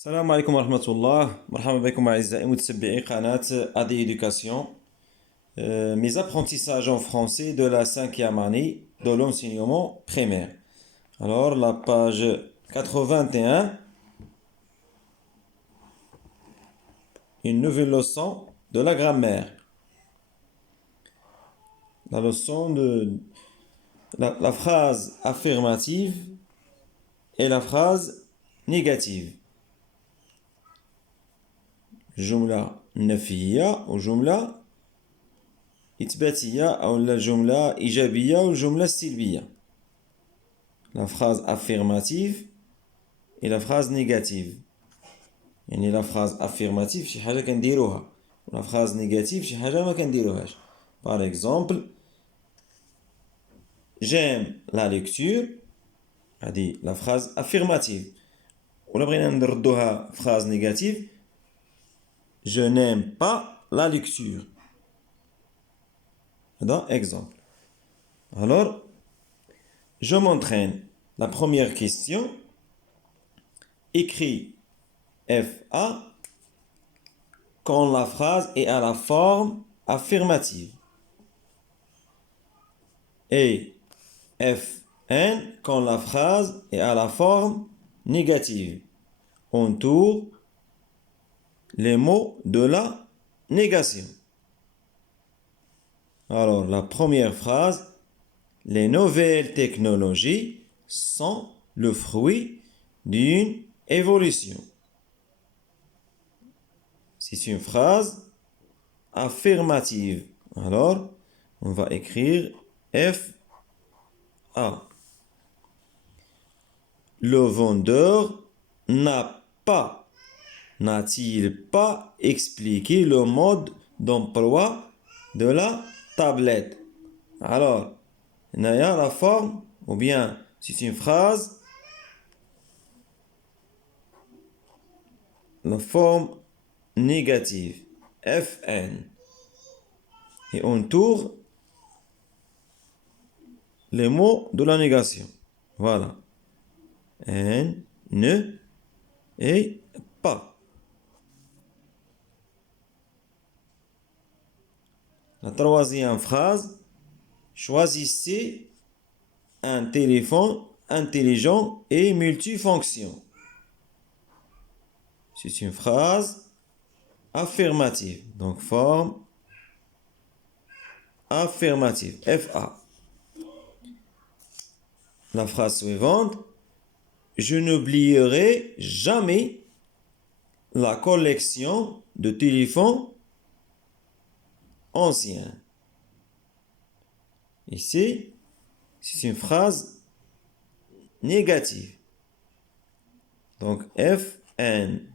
السلام عليكم ورحمة الله. مرحبا بكم أعزائي متتبعي قناة AD Éducation. Mes apprentissages en français de la cinquième année de l'enseignement primaire. Alors, la page 81, une nouvelle leçon de la grammaire. La leçon de la phrase affirmative et la phrase négative. جملة نفية وجملة إثباتية أو الجملة إيجابية والجملة سلبية. La phrase affirmative et la phrase négative. يعني la phrase affirmative شي حاجة كنديروها. La phrase négative شي حاجة ما كنديروهاش. Par exemple, j'aime la lecture. هذه la phrase affirmative. ولا بغينا نردوها phrase négative, je n'aime pas la lecture. Dans exemple. Alors, je m'entraîne. La première question, écris FA quand la phrase est à la forme affirmative. Et FN quand la phrase est à la forme négative. Entoure les mots de la négation. Alors, la première phrase, les nouvelles technologies sont le fruit d'une évolution. C'est une phrase affirmative. Alors, on va écrire FA. Le vendeur n'a-t-il pas expliqué le mode d'emploi de la tablette? Alors, il y a la forme, ou bien c'est une phrase, la forme négative, FN. Et on tourne les mots de la négation. Voilà. N, ne et pas. La troisième phrase, choisissez un téléphone intelligent et multifonction. C'est une phrase affirmative. Donc, forme affirmative. FA. La phrase suivante, je n'oublierai jamais la collection de téléphones anciens. Ici, c'est une phrase négative. Donc, FN,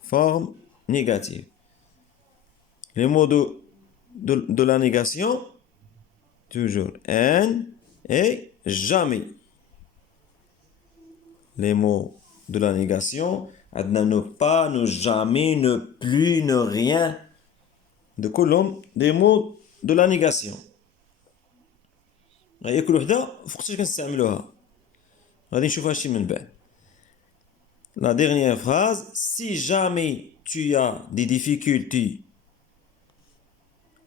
forme négative. Les mots de la négation, toujours N et jamais. Les mots de la négation, ne pas, ne jamais, ne plus, ne rien. De كلهم des mots de la négation. هي كل وحده فوقاش كنستعملوها غادي نشوفها شي من بعد. La dernière phrase, si jamais tu as des difficultés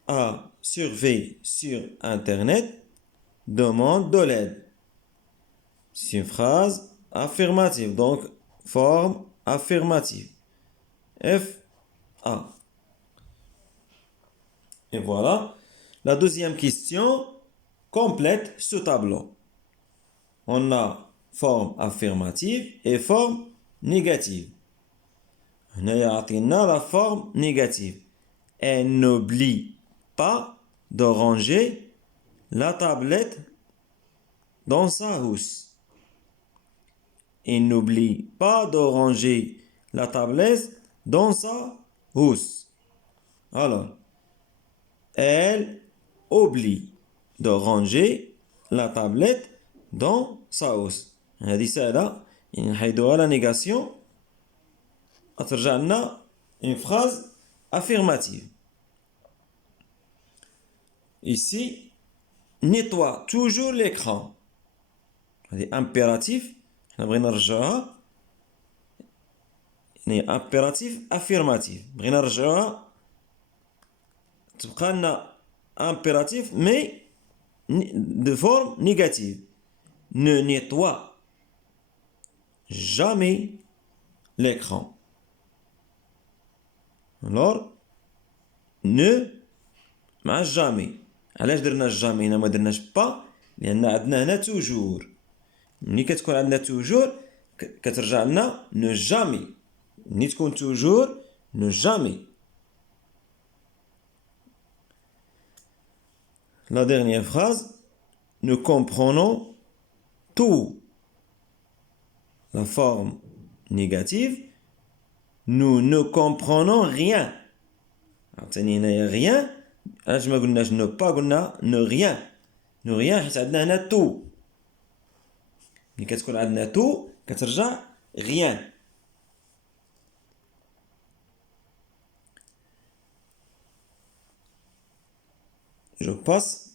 à surveiller sur internet, demande de l'aide. C'est une phrase affirmative, donc forme affirmative. FA. Et voilà. La deuxième question complète ce tableau. On a forme affirmative et forme négative. On a la forme négative. Elle n'oublie pas de ranger la tablette dans sa housse. Il n'oublie pas de ranger la tablette dans sa housse. Alors, elle oublie de ranger la tablette dans sa housse. هذه سهلة نحيدوها la négation ترجع لنا une phrase affirmative. Ici, nettoie toujours l'écran. هذه impératif. حنا بغينا نرجعوها يعني impératif affirmatif بغينا نرجعوها تبقى لنا impératif mais de forme négative. Ne nettoie jamais l'écran. Alors ne مع jamais. علاش درنا jamais هنا ما درناش با؟ لان عندنا هنا توجور. ملي كتكون عندنا توجور كترجع لنا ne jamais. ملي تكون توجور ne jamais. La dernière phrase, nous comprenons tout. La forme négative, nous ne comprenons rien. عطيني هنايا rien. علاش ما قلناش ne pas قلنا ne rien. ne rien حيت عندنا هنا tout. ملي كتكون عندنا tout كترجع rien. Je passe.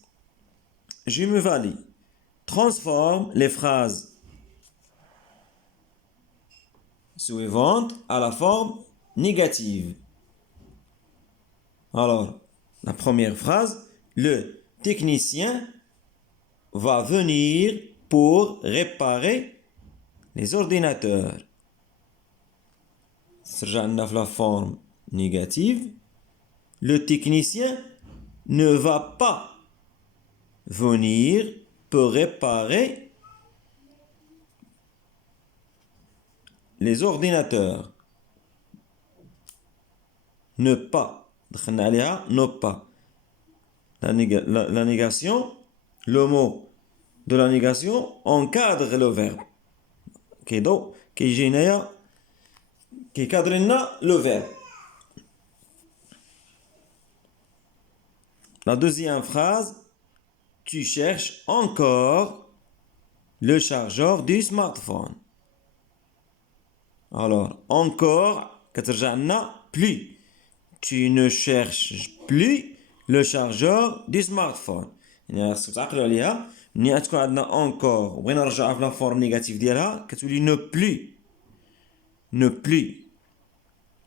Je me valide. Transforme les phrases suivantes à la forme négative. Alors, la première phrase, le technicien va venir pour réparer les ordinateurs. Serjana la forme négative. Le technicien ne va pas venir pour réparer les ordinateurs. Ne pas. Ne pas. La négation, le mot de la négation encadre le verbe. Qui cadre le verbe. La deuxième phrase, tu cherches encore le chargeur du smartphone. Alors, encore, plus. Tu ne cherches plus le chargeur du smartphone. يعني خصك تعقلوا عليها ملي تكون عندنا encore وبغينا نرجعها في لا فورم نيجاتيف ديالها كتولي نو بلي نو بلي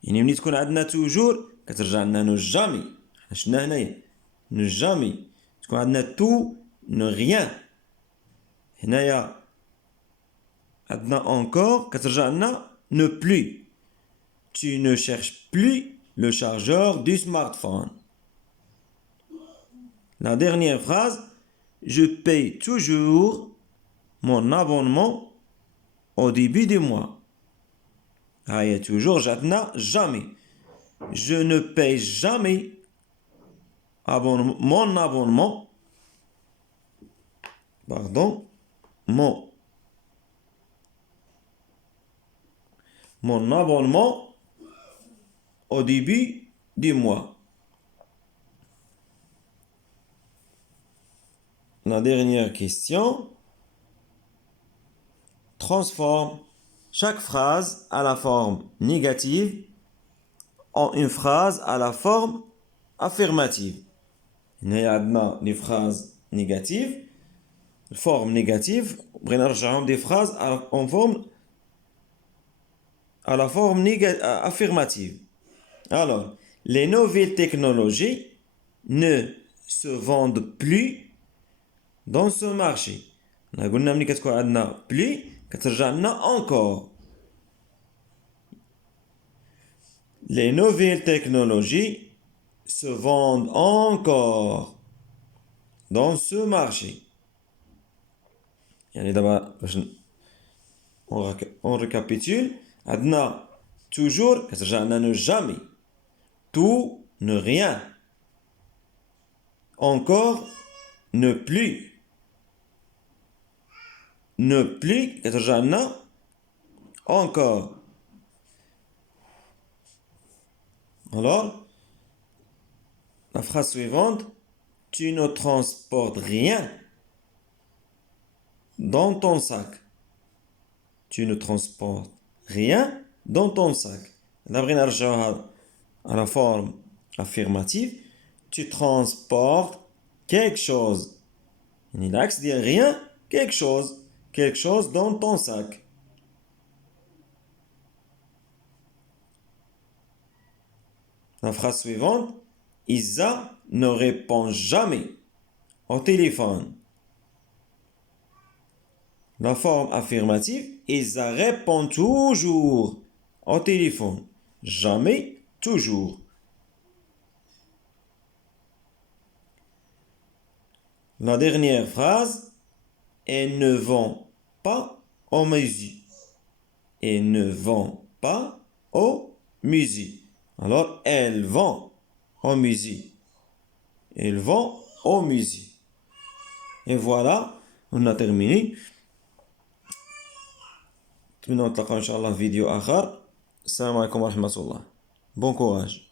يعني ملي تكون عندنا توجور كترجع لنا نو جامي شفنا هنايا نو جامي تكون عندنا تو نو غيان هنايا عندنا encore كترجع لنا ne plus. Tu ne cherches plus le chargeur du smartphone. La dernière phrase, je paye toujours mon abonnement au début du mois. Ah, toujours, j'attends jamais. Je ne paye jamais mon abonnement. Pardon, mon abonnement au début du mois. La dernière question. Transforme chaque phrase à la forme négative en une phrase à la forme affirmative. Il y a des phrases négatives. Forme négative. Des phrases en forme à la forme affirmative. Alors, les nouvelles technologies ne se vendent plus dans ce marché. On a dit que plus, encore. Les nouvelles technologies se vendent encore dans ce marché. On récapitule. Adna, toujours, ne jamais. Tout, ne rien. Encore, ne plus. Ne plus, encore. Alors, la phrase suivante, tu ne transportes rien dans ton sac. Tu ne transportes rien dans ton sac. D'abord, à la forme affirmative, tu transportes quelque chose. L'axe dit rien, quelque chose dans ton sac. La phrase suivante, Isa ne répond jamais au téléphone. La forme affirmative, Isa répond toujours au téléphone. Jamais, toujours. La dernière phrase, elles ne vont pas au musée. Elles ne vont pas au musée. Alors, elles vont au musée. Elles vont au musée. Et voilà, on a terminé. نتلاقاو إن شاء الله في فيديو آخر. السلام عليكم ورحمة الله. Bon courage.